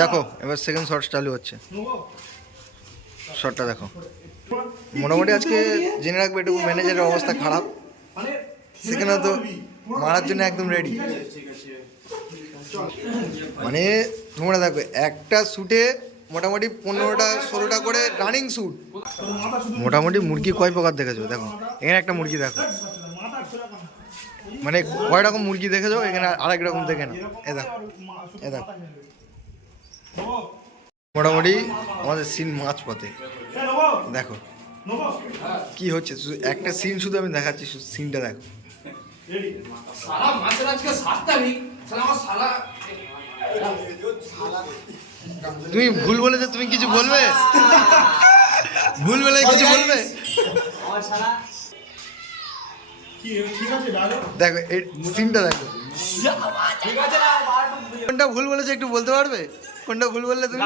দেখো এবার second shot চালু হচ্ছে। শর্টটা দেখো। মোটামুটি আজকে জেনে রাখবে একটু ম্যানেজারের অবস্থা খারাপ। সেখানে তো মারার জন্য একদম রেডি মানে তোমরা দেখো একটা শ্যুটে মোটামুটি পনেরোটা ষোলোটা করে রানিং শ্যুট মোটামুটি মুরগি কয় প্রকার দেখেছ? দেখো। এখানে একটা মুরগি দেখো মানে কয় রকম মুরগি দেখেছ? এখানে আরেক রকম দেখে না এ দেখো এ দেখো। মোটামুটি আমাদের সিন মাছ পথে দেখো কি হচ্ছে? একটা সিন শুধু আমি দেখাচ্ছি সিনটা দেখো। আমার তুমি ভুল বলেছ তুমি কিছু বলবে? ভুল বলে কিছু বলবে? দেখো এই সিনটা দেখো। কোনটা ভুল বলেছ একটু বলতে পারবে? কোনটা ভুল বললে তুমি?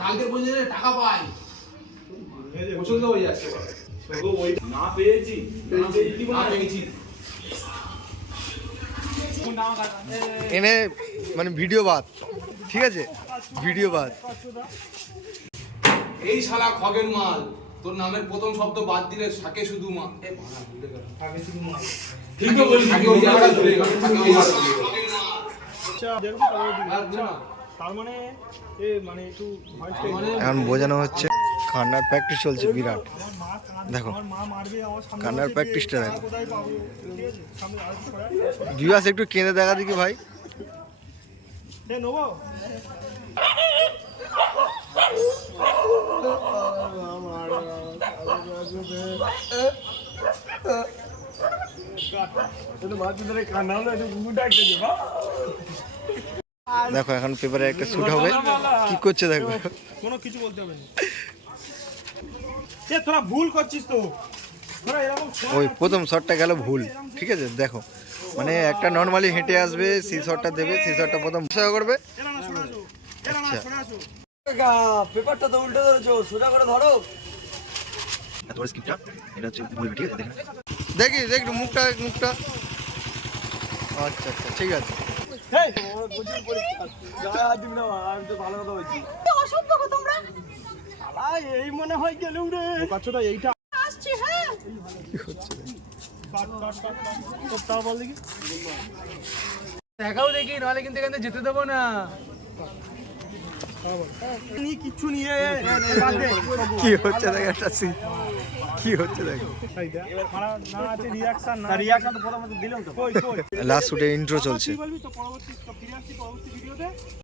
কালকে পর্যন্ত টাকা পাই। পছন্দ হয়ে যাচ্ছে। না পেয়েছি না পেয়েছি এনে মানে ভিডিও বাদ। ঠিক আছে? ভিডিও বাদ। এই শালা খগেন মাল। তোর নামের প্রথম শব্দ বাদ দিলে থাকে শুধু মা। ঠিক তো তার মানে এ মানে একটু মানে এখন বোঝানো হচ্ছে কান্নার প্র্যাকটিস চলছে বিরাট। দেখো আমার মা মারবে আমার সামনে কান্নার প্র্যাকটিসটা দেখো। বিবাস একটু কেঁদে দেখা দেখি ভাই। নেব। দেখো এখন পেপারে একটা শ্যুট হবে। কি করছে দেখো? কোনো কিছু বলতে হবে না। এ তোরা ভুল করছিস তো। তোরা এরকম ওই প্রথম শটটা গেল ভুল ঠিক আছে? দেখো মানে একটা নর্মালি হেঁটে আসবে সেই শটটা দেবে সেই শটটা প্রথম বিষয় করবে। এরা না সরে এরা না আচ্ছা। পেপারটা তো উল্টে ধরেছো সোজা করে ধরো। তারপরে স্ক্রিপ্টটা এটা হচ্ছে বলবে ঠিক আছে দেখেন দেখি দেখি মুখটা মুখটা। আচ্ছা আচ্ছা ঠিক আছে। এই মনে হয় গেলুম রে। বাচ্চাটা এইটা। আসছি হ্যাঁ। কাট কাট কাট কাট। তো তাও বল দেখি। দেখাও দেখি নাহলে কিন্তু এখানে যেতে দেবো না। নি কিচ্ছু নিয়ে কি হচ্ছে দেখ একটা। কি হচ্ছে দেখো। এবার মারা না আছে রিঅ্যাকশন না রিঅ্যাকশন তো প্রথমত দিলাম তো কই কই লাস্ট শুটে ইন্ট্রো চলছে